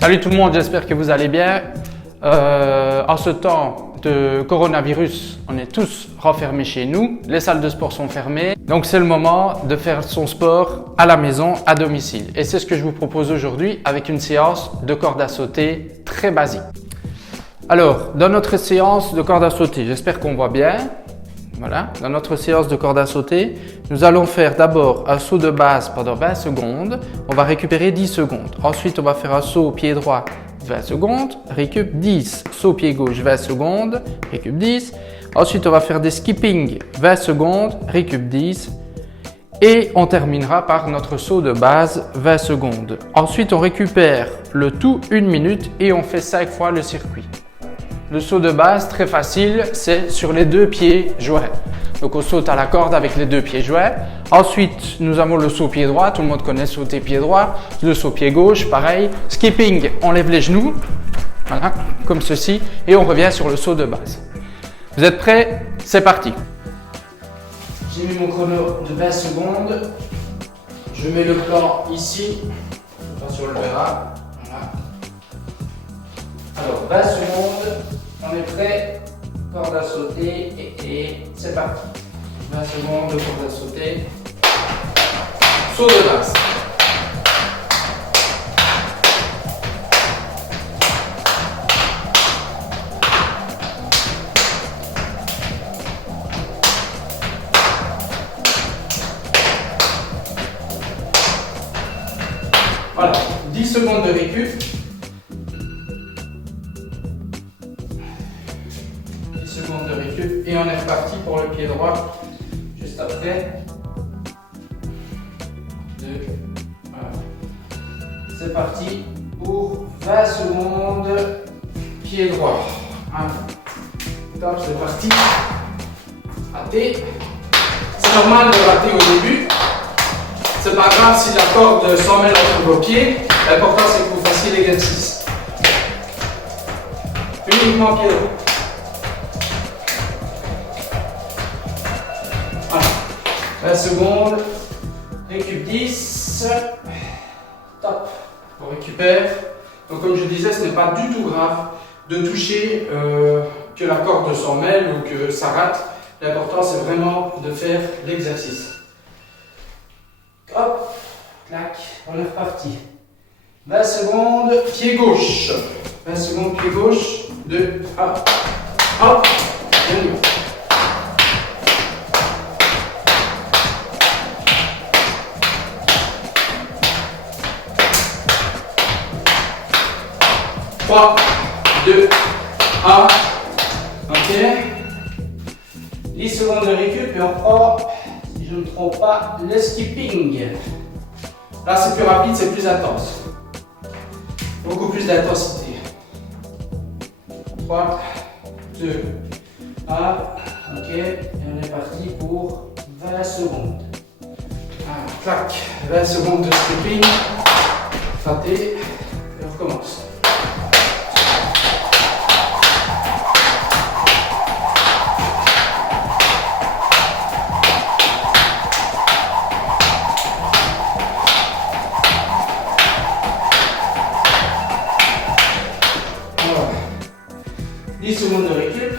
Salut tout le monde, j'espère que vous allez bien. En ce temps de coronavirus, on est tous renfermés chez nous, les salles de sport sont fermées, donc c'est le moment de faire son sport à la maison, à domicile. Et c'est ce que je vous propose aujourd'hui avec une séance de corde à sauter très basique. Alors, dans notre séance de corde à sauter, j'espère qu'on voit bien. Voilà, dans notre séance de corde à sauter, nous allons faire d'abord un saut de base pendant 20 secondes. On va récupérer 10 secondes. Ensuite, on va faire un saut au pied droit 20 secondes, récup 10. Saut au pied gauche 20 secondes, récup 10. Ensuite, on va faire des skipping 20 secondes, récup 10. Et on terminera par notre saut de base 20 secondes. Ensuite, on récupère le tout 1 minute et on fait 5 fois le circuit. Le saut de base, très facile, c'est sur les deux pieds joints. Donc on saute à la corde avec les deux pieds joints. Ensuite, nous avons le saut pied droit, tout le monde connaît sauter pied droit. Le saut pied gauche, pareil. Skipping, on lève les genoux, voilà, comme ceci, et on revient sur le saut de base. Vous êtes prêts? C'est parti. J'ai mis mon chrono de 20 secondes. Je mets le plan ici, attention on le verra. Voilà. Alors 20 secondes. On est prêt, corde à sauter et c'est parti. 20 secondes de corde à sauter. Saut de base. Voilà, 10 secondes de récup. De récup et on est reparti pour le pied droit juste après. Voilà. C'est parti pour 20 secondes pied droit. Top, c'est parti. Raté. C'est normal de rater au début. C'est pas grave si la corde s'en mêle entre vos pieds. L'important c'est que vous fassiez l'exercice. Uniquement pied droit. Voilà, 20 secondes, récup 10, top, on récupère. Donc comme je disais, ce n'est pas du tout grave de toucher, que la corde s'en mêle ou que ça rate. L'important c'est vraiment de faire l'exercice. Hop, clac, on est reparti. 20 secondes, pied gauche. 20 secondes, pied gauche, 2, hop, hop, et on y va. 3, 2, 1, ok. 10 secondes de récup et on prend, si je ne me trompe pas, le skipping. Là c'est plus rapide, c'est plus intense. Beaucoup plus d'intensité. 3, 2, 1, ok. Et on est parti pour 20 secondes. Clac, 20 secondes de skipping. Raté, et on recommence. Voilà. 10 secondes de récup.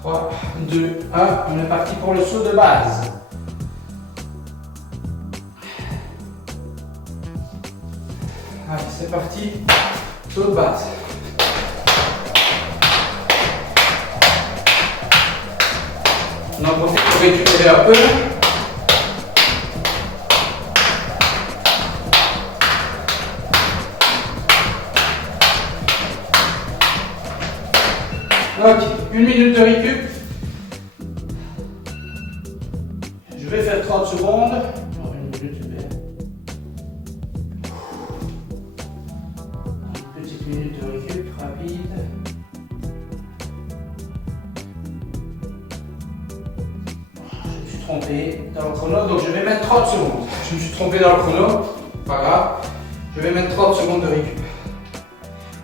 Trois, 2, 1, on est parti pour le saut de base. Allez, c'est parti, saut de base. On en profite pour récupérer un peu. Ok, 1 minute de récup. Je vais faire 30 secondes. Non, 1 minute, c'est bien. Une petite minute de récup, rapide. Je me suis trompé dans le chrono, donc je vais mettre 30 secondes. Je me suis trompé dans le chrono, pas grave. Je vais mettre 30 secondes de récup.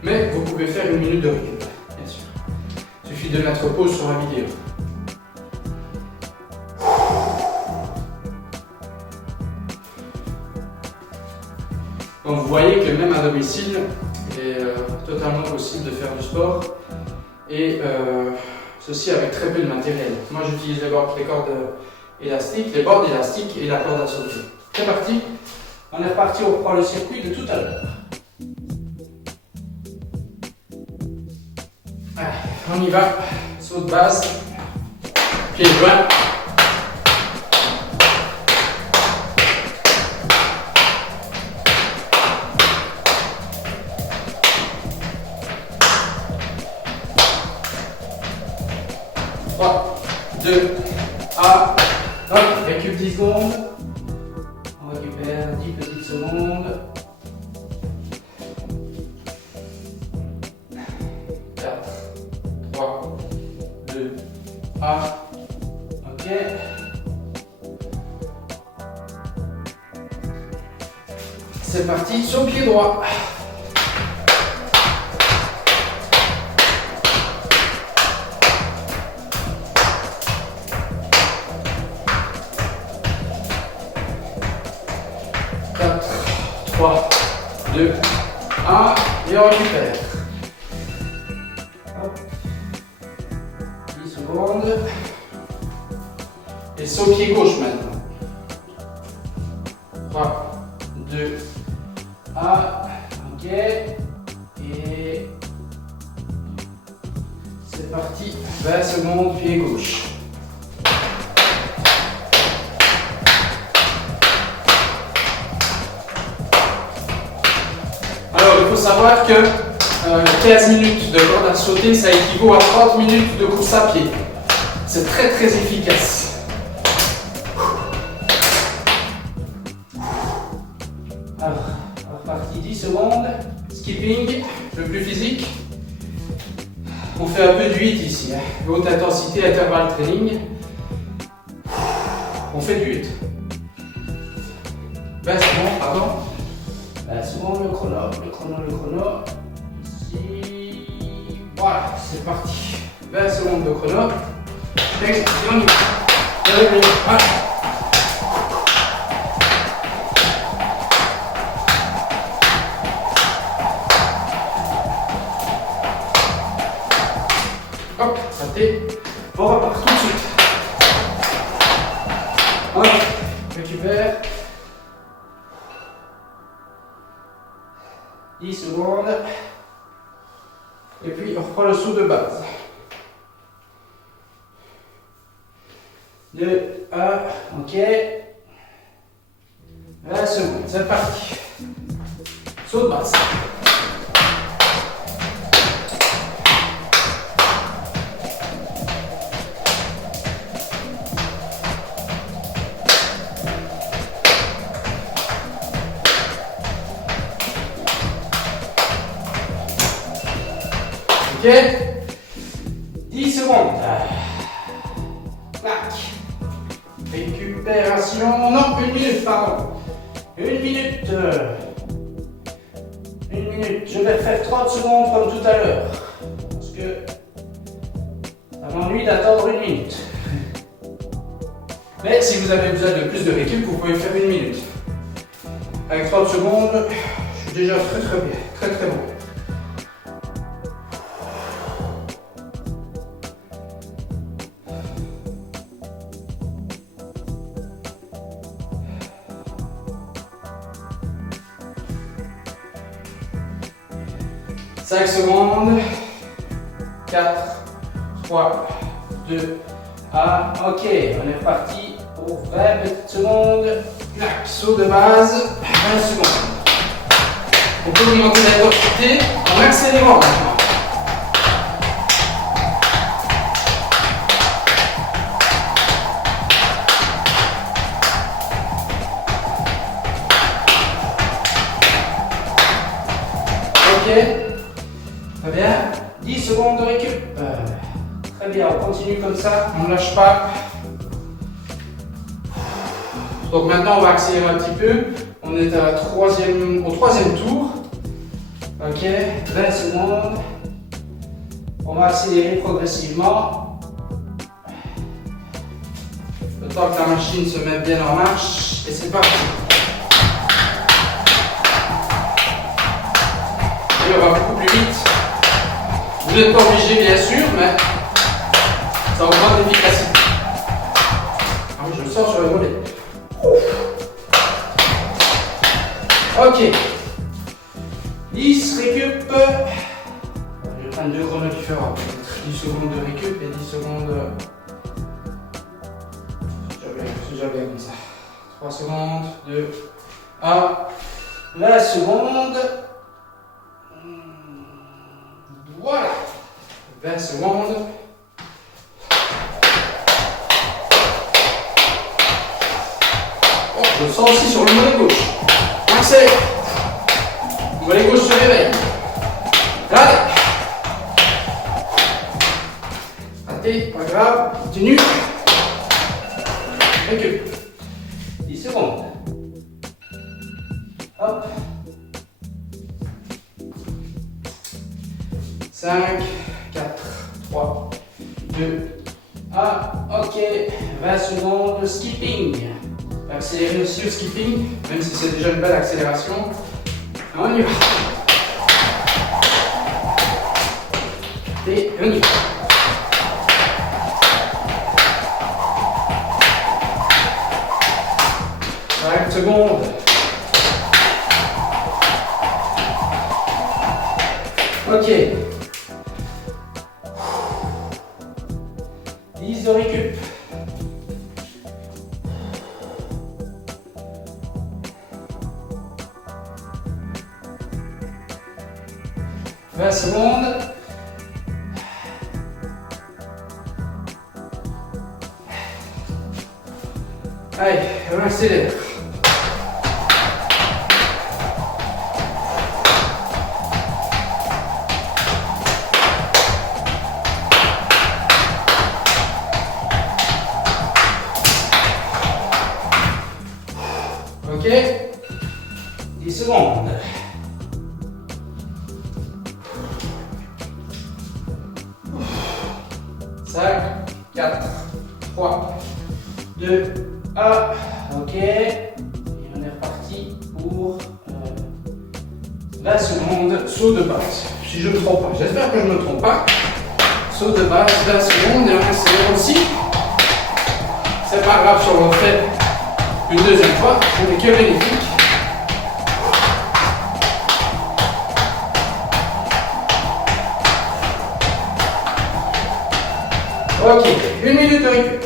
Mais vous pouvez faire 1 minute de récup, bien sûr. Il suffit de mettre pause sur la vidéo. Donc vous voyez que même à domicile, il est totalement possible de faire du sport et ceci avec très peu de matériel. Moi j'utilise les cordes élastiques, les bords élastiques et la corde à sauter. C'est parti, on est reparti, on reprend le circuit de tout à l'heure. Allez, on y va, saut de base, pied joint. Trois, deux, un, hop, récup 10 secondes. On récupère 10 petites secondes. 4, 3, 2, 1. Ok. C'est parti sur le pied droit. Quatre, 3, 2, 1 et on récupère. Hop. 10 secondes. Et saut pied gauche maintenant. 3, 2, 1. Ok. Et c'est parti. 20 secondes, pied gauche. Alors il faut savoir que 15 minutes de corde à sauter, ça équivaut à 30 minutes de course à pied. C'est très très efficace. Alors, reparti 10 secondes. Skipping, le plus physique. On fait un peu du HIIT ici. Haute intensité, intervalle training. On fait du HIIT. 20 secondes, pardon. 20 secondes, le chrono. Ici. Voilà, c'est parti. 20 secondes de chrono. Et on y va. Voilà. Hop, raté. On repart tout de suite. Hop, récupère. 10 secondes. Et puis on reprend le saut de base. 2, 1, ok. 20 secondes, c'est parti. Saut de base. Ok, 10 secondes. Clac. Récupération. Non, 1 minute, pardon. 1 minute. 1 minute. Je vais faire 30 secondes comme tout à l'heure. Parce que ça m'ennuie d'attendre 1 minute. Mais si vous avez besoin de plus de récup, vous pouvez faire 1 minute. Avec 30 secondes, je suis déjà très très bien. Très très bon. Cinq secondes, 4, 3, 2, 1, ok, on est reparti pour 20 petites secondes, saut de base, 20 secondes. On peut augmenter l'intensité en accélérant maintenant. Ok. Très bien, 10 secondes de récup. Très bien, on continue comme ça, on ne lâche pas. Donc maintenant on va accélérer un petit peu. On est à au troisième tour. Ok, 20 secondes. On On va accélérer progressivement. Le temps que la machine se mette bien en marche. Et c'est parti. Et on va beaucoup plus vite. Vous n'êtes pas obligé bien sûr, mais ça augmente l'efficacité. Ah oui, je le sors sur le mollet. Ok. 10 récup. Je vais prendre deux chronos différents. 10 secondes de récup et 10 secondes. C'est déjà bien comme ça. 3 secondes, 2, 1. 20 secondes. Voilà. 20 secondes. Oh, je le sens aussi sur le mollet gauche. Accélère. Le mollet gauche se réveille. Allez. Raté, pas grave. Continue. Recule. 10 secondes. Hop. 5, 4, 3, 2, 1. Ok. 20 secondes de skipping. Accélérer aussi le skipping, même si c'est déjà une belle accélération. On y va. Et on y va. 5 secondes. Ok. 10 de récup. Secondes. Allez, on accélère. Ok. 10 secondes. 5, 4, 3, 2, 1. Ok. Et on est reparti pour 20 secondes. Saut de base. Si je ne me trompe pas. J'espère que je ne me trompe pas. Saut de base, 20 secondes. Et on accélère aussi. C'est pas grave si on le fait une deuxième fois. Ce n'est que bénéfique. Ok, 1 minute de récup.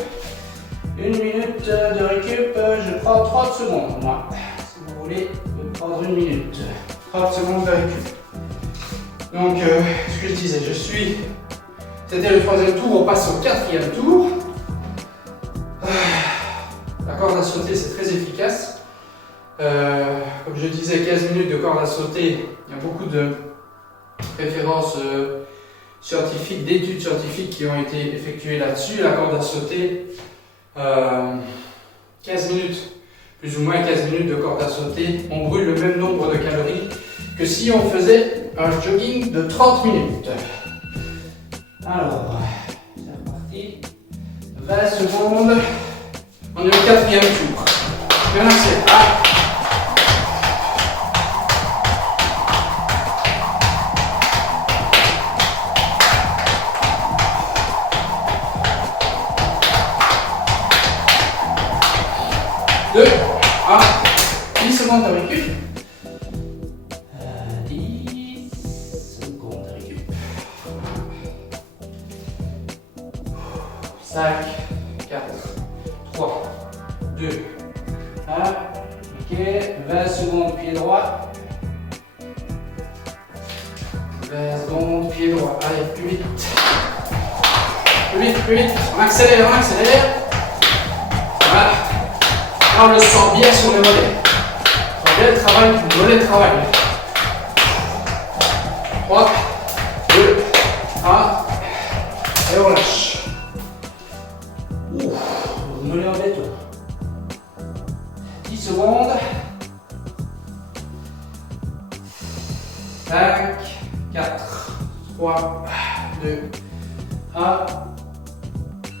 1 minute de récup, je prends 30 secondes, moi. Si vous voulez prendre 1 minute. 30 secondes de récup. Donc, ce que je disais, c'était le 3e tour, on passe au 4e tour. La corde à sauter, c'est très efficace. Comme je disais, 15 minutes de corde à sauter, il y a beaucoup de références scientifiques, d'études scientifiques qui ont été effectuées là-dessus. La corde à sauter, 15 minutes, plus ou moins 15 minutes de corde à sauter, on brûle le même nombre de calories que si on faisait un jogging de 30 minutes. Alors, c'est reparti. 20 secondes. On est au 4e tour. Et on accélère. Ah. Deux, 1, 10 secondes de récup. 10 secondes de récup. 5, 4, 3, 2, 1. Ok, 20 secondes pied droit. 20 secondes pied droit. Allez, plus vite. Plus vite, plus vite. On accélère, on accélère. Voilà. Là, on le sent bien sur les mollets. On sent bien le travail, le mollet travaille. 3, 2, 1. Et on lâche. Ouh, le mollet en béton. 10 secondes. 5, 4, 3, 2,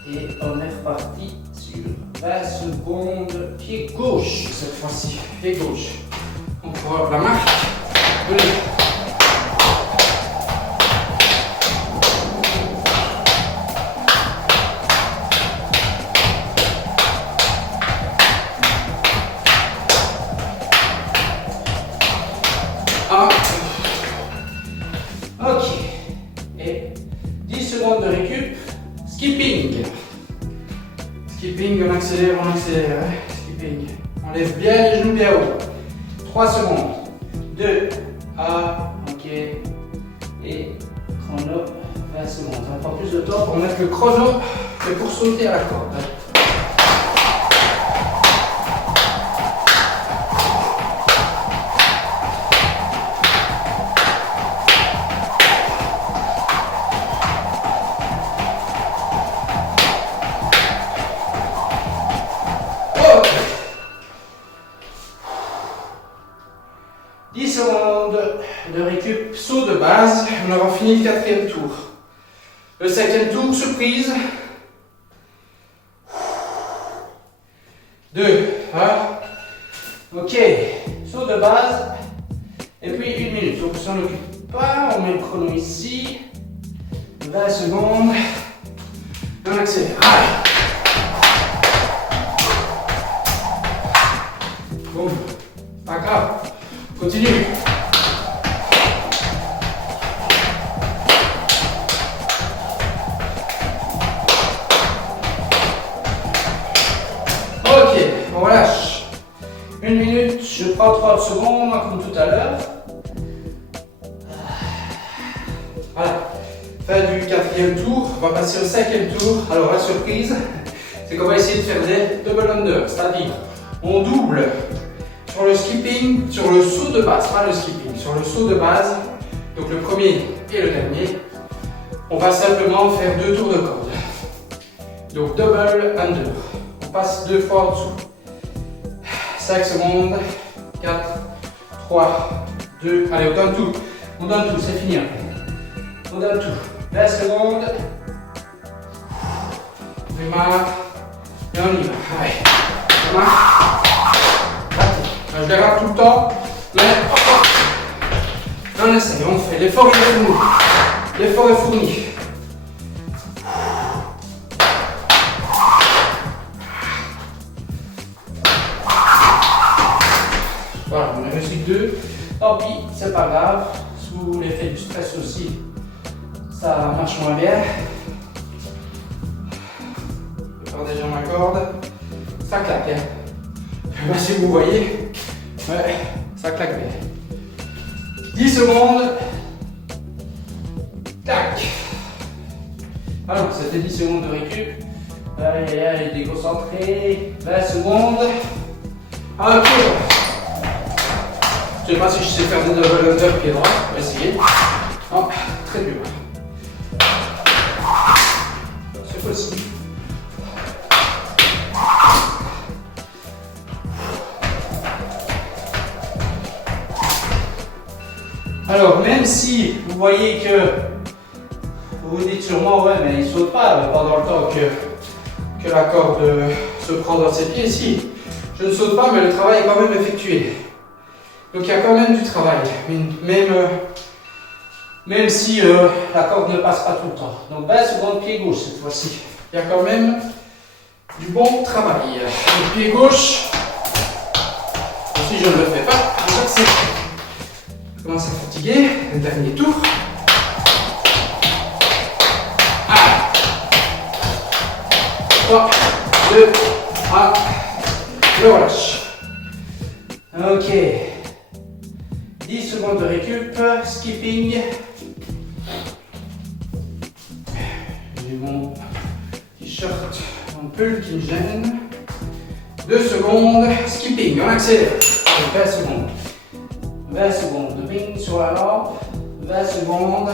Et on est reparti sur 20 secondes. Pied gauche cette fois-ci. Pied gauche. On prend la marque. Venez. Ok. Et 10 secondes de récup. Skipping. Skipping, on accélère, on accélère. Skipping. On lève bien les genoux bien haut. 3 secondes. 2, 1, ok. Et chrono, 20 secondes. Ça va prendre plus de temps pour mettre le chrono que pour sauter à la corde. De récup, saut de base, on aura fini le 4e tour. Le 5e tour, surprise. 2, 1. Ok, saut de base. Et puis 1 minute. Donc on s'en occupe pas, on met le chrono ici. 20 secondes. Et on accélère. Allez. Bon, pas grave. Continue. Ok, on relâche. 1 minute, je prends 30 secondes, comme tout à l'heure. Voilà. Fin du 4e tour, on va passer au 5e tour. Alors la surprise, c'est qu'on va essayer de faire des double under, c'est-à-dire on double sur le skipping, sur le saut de base, pas le skipping, sur le saut de base, donc le premier et le dernier, on va simplement faire 2 tours de corde. Donc double under. On passe 2 fois en dessous. 5 secondes. 4, 3, 2. Allez, on donne tout. On donne tout, c'est fini. On donne tout. 20 secondes. On démarre. Et on y va. Allez. On marche. Je dérape tout le temps. Mais on essaye, on fait. L'effort est fourni. L'effort est fourni. Voilà, on a réussi que 2. Tant pis, c'est pas grave. Sous l'effet du stress aussi, ça marche moins bien. Je prends déjà ma corde. Ça claque, hein. Je sais pas si vous voyez. Ouais, ça claque bien. 10 secondes. Tac. Alors, c'était 10 secondes de récup. Allez, allez, déconcentré. 20 secondes. Ok. Je sais pas si je sais faire des double under pied droit. On va essayer. Oh, très dur. C'est possible. Alors, même si vous voyez que vous vous dites sûrement, ouais, mais il ne saute pas pendant le temps que la corde se prend dans ses pieds. Si, je ne saute pas, mais le travail est quand même effectué. Donc, il y a quand même du travail, même si la corde ne passe pas tout le temps. Donc, 20 secondes pied gauche cette fois-ci. Il y a quand même du bon travail. Donc, pied gauche, si je ne le fais pas, j'accepte. Je commence à fatiguer, le dernier tour. 3, 2, 1, je relâche. Ok. 10 secondes de récup, skipping. J'ai mon t-shirt, mon pull qui me gêne. 2 secondes, skipping, on accélère. 20 secondes. 20 secondes de bing sur la lampe. 20 secondes.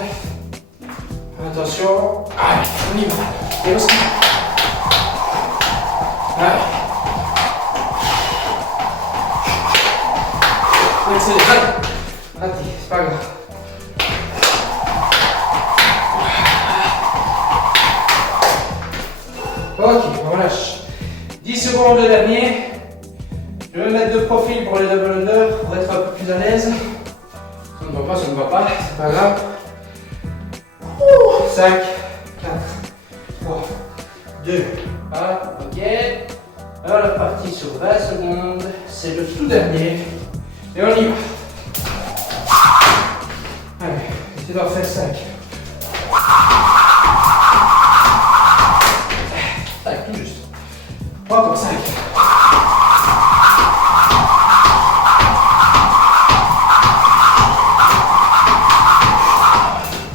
Attention. Allez, on y va. Et on skip. Allez. On accélère. Allez. Raté, c'est pas grave. Ok, on relâche. 10 secondes le dernier. Je vais me mettre de profil pour les double under pour être un peu plus à l'aise. Ça ne va pas, ça ne va pas, c'est pas grave. 5, 4, 3, 2, 1, ok. Alors la partie sur 20 secondes, c'est le tout dernier. Et on y va. Allez, essayez d'en faire 5. 5, tout juste. Encore 5.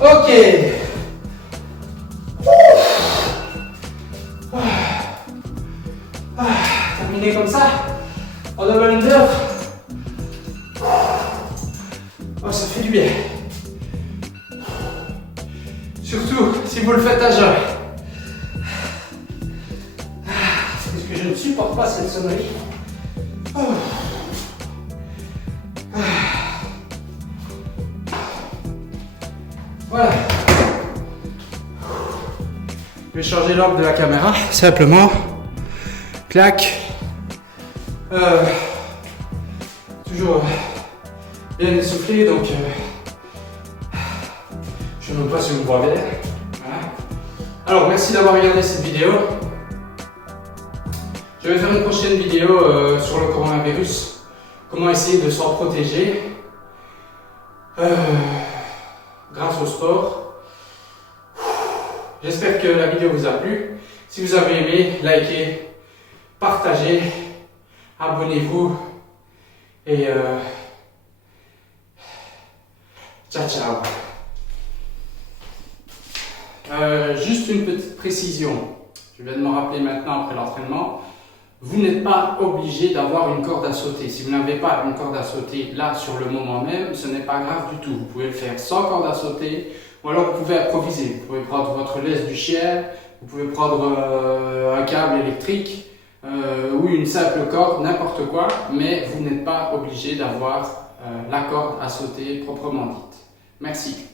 Ok. Terminé comme ça. En double under. Oh, ça fait du bien. Surtout si vous le faites à jeun. Parce que je ne supporte pas cette sonnerie. Voilà. Je vais changer l'angle de la caméra, simplement. Clac. Toujours bien essoufflé, donc je ne sais pas si vous me voyez bien. Voilà. Alors, merci d'avoir regardé cette vidéo. Je vais faire une prochaine vidéo sur le coronavirus. Comment essayer de s'en protéger grâce au sport. J'espère que la vidéo vous a plu. Si vous avez aimé, likez, partagez, abonnez-vous et ciao ciao. Juste une petite précision. Je viens de me rappeler maintenant après l'entraînement. Vous n'êtes pas obligé d'avoir une corde à sauter. Si vous n'avez pas une corde à sauter là sur le moment même, ce n'est pas grave du tout. Vous pouvez le faire sans corde à sauter ou alors vous pouvez improviser. Vous pouvez prendre votre laisse du chien, vous pouvez prendre un câble électrique ou une simple corde, n'importe quoi, mais vous n'êtes pas obligé d'avoir la corde à sauter proprement dite. Merci.